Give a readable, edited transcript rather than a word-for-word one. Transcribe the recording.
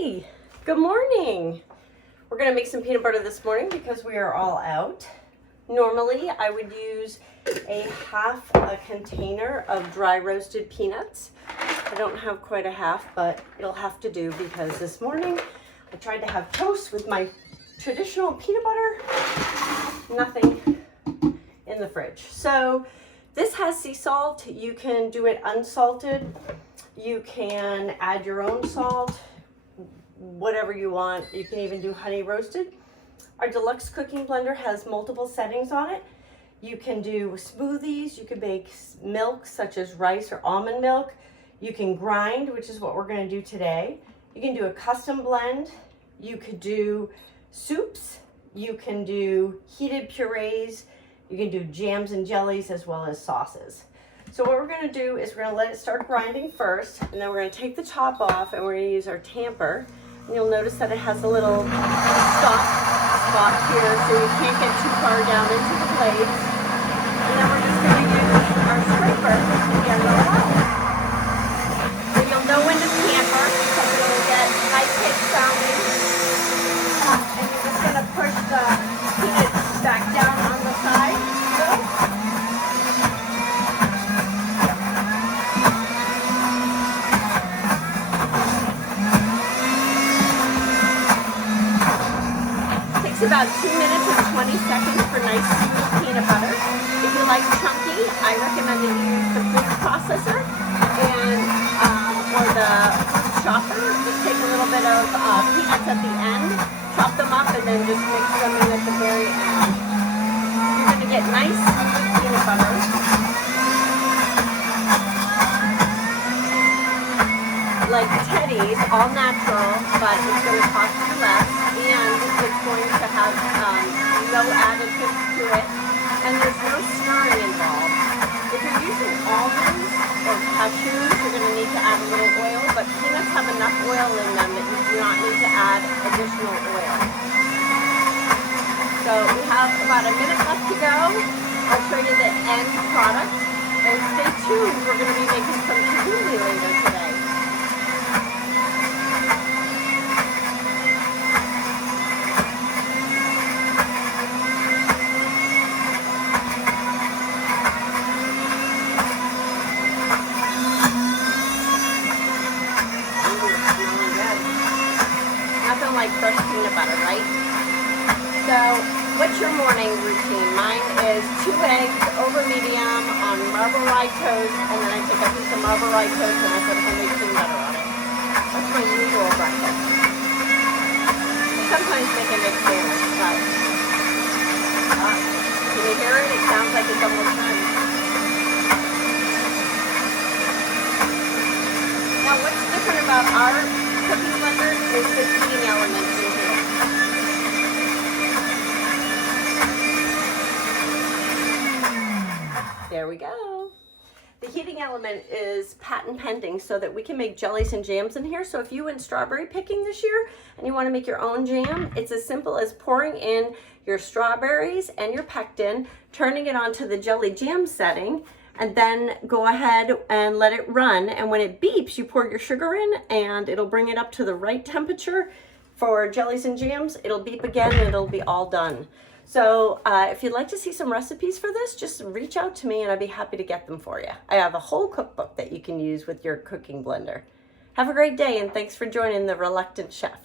Hey, good morning. We're gonna make some peanut butter this morning because we are all out. Normally, I would use a half a container of dry roasted peanuts. I don't have quite a half, but it'll have to do because this morning I tried to have toast with my traditional peanut butter. Nothing in the fridge. So this has sea salt. You can do it unsalted. You can add your own salt, whatever you want. You can even do honey roasted. Our deluxe cooking blender has multiple settings on it. You can do smoothies. You can make milk such as rice or almond milk. You can grind, which is what we're going to do today. You can do a custom blend. You could do soups. You can do heated purees. You can do jams and jellies as well as sauces. So what we're going to do is we're going to let it start grinding first, and then we're going to take the top off and we're going to use our tamper. And you'll notice that it has a little stop spot here so you can't get too far down into the blades. And then we're just going to use our scraper to get it all out. So you'll know when to tamper because it will get high-pitched sounding. And you're just going to push the peanuts back down on the side. Takes about 2 minutes and 20 seconds for nice smooth peanut butter. If you like chunky, I recommend that you use the food processor and or the chopper. Just take a little bit of peanuts at the end, chop them up, and then just mix them in at the very end. You're going to get nice smooth peanut butter. Like Teddy's, all natural, but it's going to cost you less, and it's going to have no additives to it, and there's no stirring involved. If you're using almonds or cashews, you're going to need to add a little oil, but peanuts have enough oil in them that you do not need to add additional oil. So we have about a minute left to go. I'll show you the end product, and stay tuned. We're going to be making some tabbouleh later today. Like fresh peanut butter, right? So what's your morning routine? Mine is 2 eggs over medium on marble rye toast, and then I take a piece of marble rye toast and I put homemade peanut butter on it. That's my usual breakfast. I sometimes make a mixed sandwich, but can you hear it? It sounds like it's almost done. Now what's different about our cooking blender is the heating element in here. There we go. The heating element is patent pending so that we can make jellies and jams in here. So if you went strawberry picking this year and you want to make your own jam, it's as simple as pouring in your strawberries and your pectin, turning it onto the jelly jam setting, and then go ahead and let it run. And when it beeps, you pour your sugar in and it'll bring it up to the right temperature for jellies and jams. It'll beep again and it'll be all done. So if you'd like to see some recipes for this, just reach out to me and I'd be happy to get them for you. I have a whole cookbook that you can use with your cooking blender. Have a great day and thanks for joining the Reluctant Chef.